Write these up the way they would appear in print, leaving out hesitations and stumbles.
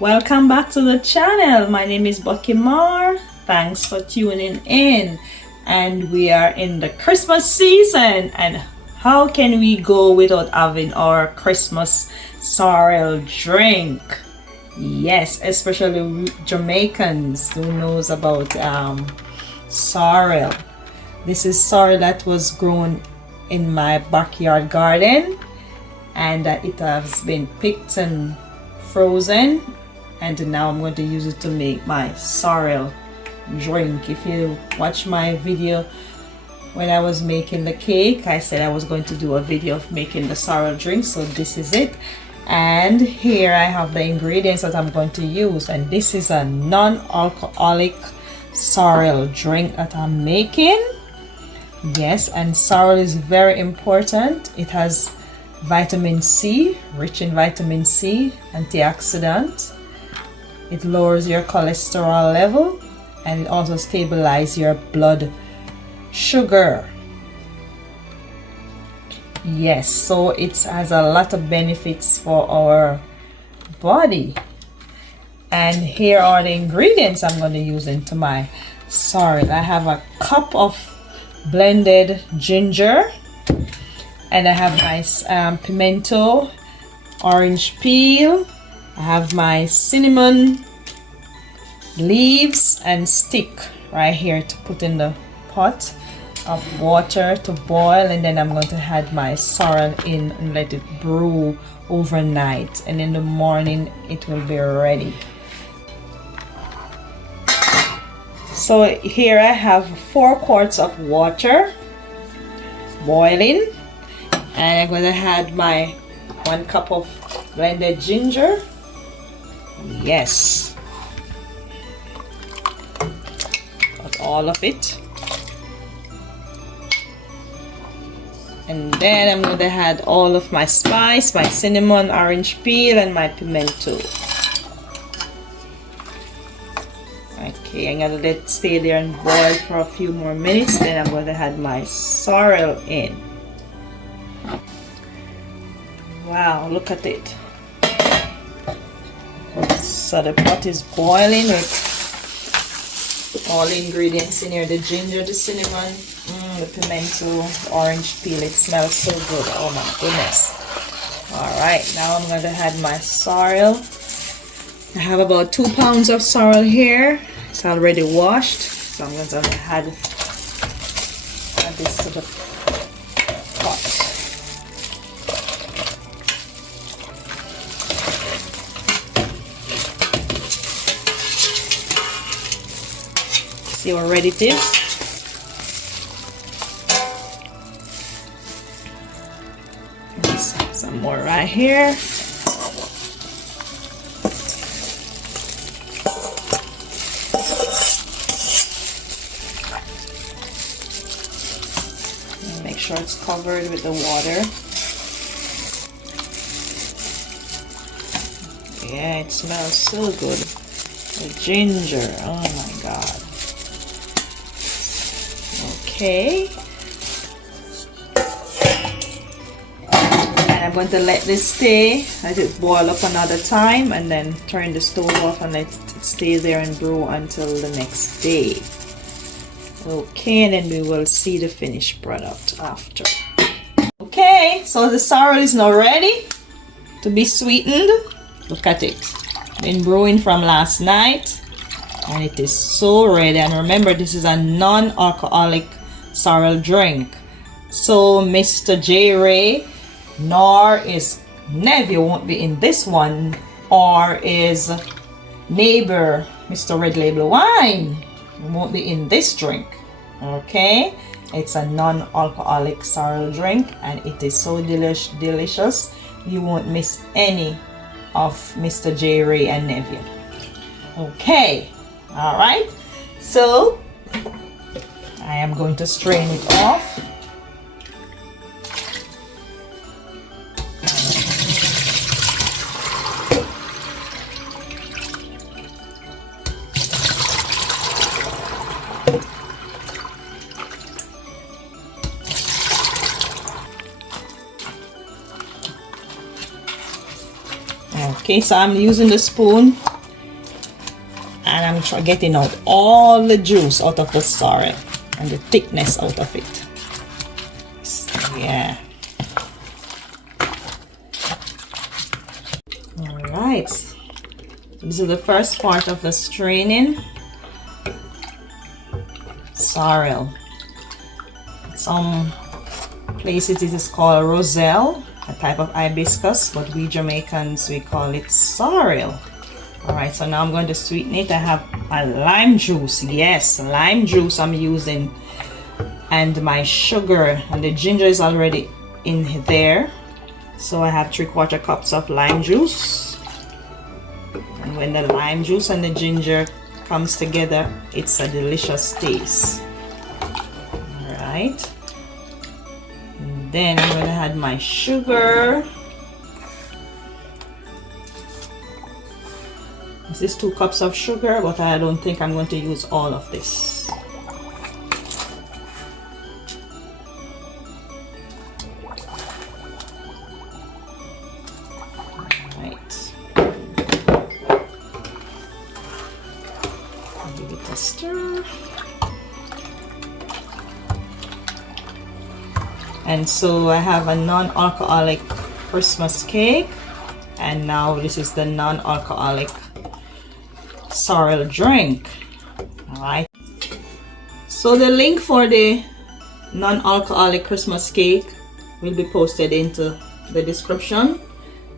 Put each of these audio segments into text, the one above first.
Welcome back to the channel. My name is Bucky Mar. Thanks for tuning in. And we are in the Christmas season. And how can we go without having our Christmas sorrel drink? Yes, especially Jamaicans who knows about sorrel. This is sorrel that was grown in my backyard garden, and it has been picked and frozen, and now I'm going to use it to make my sorrel drink. If you watch my video when I was making the cake, I said I was going to do a video of making the sorrel drink, so this is it. And here I have the ingredients that I'm going to use, and this is a non-alcoholic sorrel drink that I'm making. Yes, and sorrel is very important. It has vitamin C, rich in vitamin C, antioxidant. It lowers your cholesterol level, and it also stabilizes your blood sugar. Yes, so it has a lot of benefits for our body. And here are the ingredients I'm going to use into my sorrel. I have a cup of blended ginger, and I have my pimento, orange peel. I have my cinnamon leaves and stick right here to put in the pot of water to boil, and then I'm going to add my sorrel in and let it brew overnight, and in the morning it will be ready. So here I have 4 quarts of water boiling, and I'm going to add my 1 cup of blended ginger. Yes, got all of it. And then I'm going to add all of my spice, my cinnamon, orange peel, and my pimento. Okay, I'm going to let it stay there and boil for a few more minutes. Then I'm going to add my sorrel in. Wow, look at it. So the pot is boiling with all the ingredients in here. The ginger, the cinnamon, the pimento, the orange peel. It smells so good. Oh my goodness. Alright, now I'm going to add my sorrel. I have about 2 pounds of sorrel here. It's already washed, so I'm going to add this to the pot. See how ready it is? Some more right here. Make sure it's covered with the water. Yeah, it smells so good. The ginger, oh my god. Okay. And I'm going to let this stay, let it boil up another time, and then turn the stove off and let it stay there and brew until the next day. Okay, and then we will see the finished product after. Okay, so the sorrel is now ready to be sweetened. Look at it. Been brewing from last night, and it is so ready. And remember, this is a non-alcoholic sorrel drink. So Mr. J. Ray nor his nephew won't be in this one, or his neighbor Mr. Red Label Wine won't be in this drink. Okay, it's a non-alcoholic sorrel drink, and it is so delicious. You won't miss any of Mr. J. Ray and nephew. Okay, all right, so I am going to strain it off. Okay, so I'm using the spoon and I'm getting out all the juice out of the sorrel and the thickness out of it. Yeah. All right. This is the first part of the straining sorrel. Some places it is called roselle, a type of hibiscus, but we Jamaicans, we call it sorrel. All right, so now I'm going to sweeten it. I have my lime juice. Yes, lime juice I'm using, and my sugar, and the ginger is already in there. So I have 3/4 cups of lime juice. And when the lime juice and the ginger comes together, it's a delicious taste. All right. And then I'm going to add my sugar. This is 2 cups of sugar, but I don't think I'm going to use all of this. Stir. And so I have a non-alcoholic Christmas cake, and now this is the non-alcoholic sorrel drink. All right, so the link for the non-alcoholic Christmas cake will be posted into the description.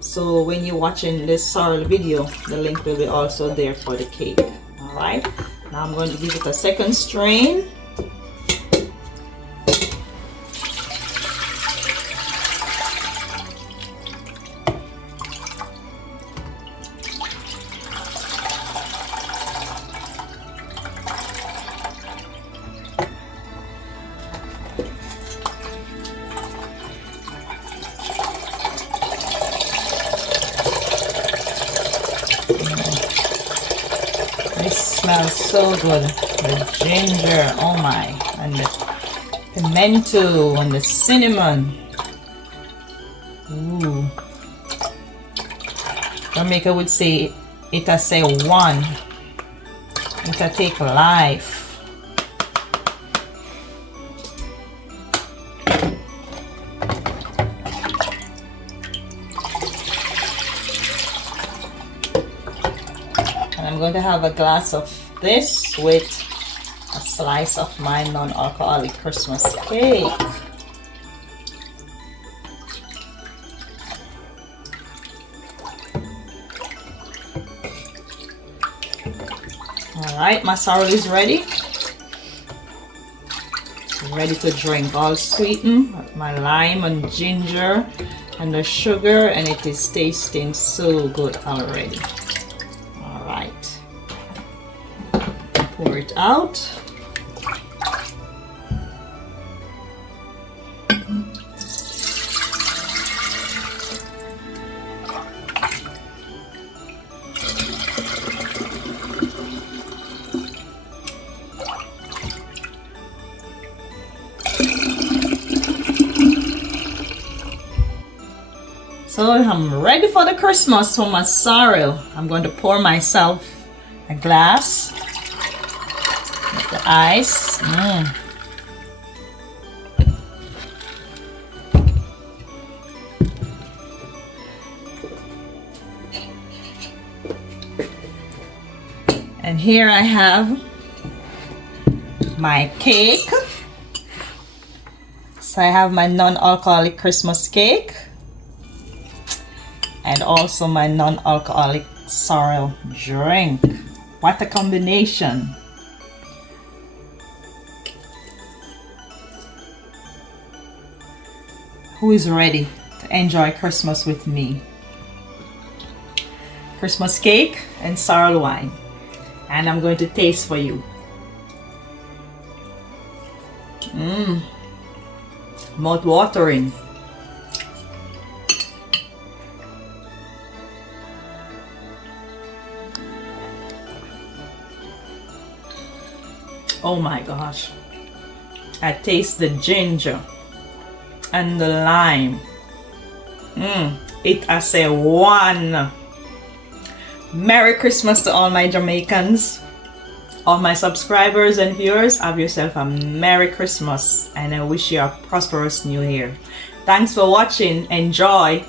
So when you're watching this sorrel video, the link will be also there for the cake. All right, now I'm going to give it a second strain. This smells so good. The ginger, oh my, and the pimento and the cinnamon. Ooh. Jamaica would say it a say one. It a take life. I'm going to have a glass of this with a slice of my non-alcoholic Christmas cake. All right, my sorrel is ready. Ready to drink, all sweetened, my lime and ginger and the sugar, and it is tasting so good already. Pour it out. So I'm ready for the Christmas for my sorrel. I'm going to pour myself a glass. The ice. And here I have my cake. So I have my non-alcoholic Christmas cake and also my non-alcoholic sorrel drink. What a combination. Who is ready to enjoy Christmas with me? Christmas cake and sorrel wine. And I'm going to taste for you. Mouth watering. Oh my gosh. I taste the ginger and the lime. It has a Merry Christmas to all my Jamaicans, all my subscribers and viewers. Have yourself a Merry Christmas, and I wish you a prosperous New Year. Thanks for watching. Enjoy.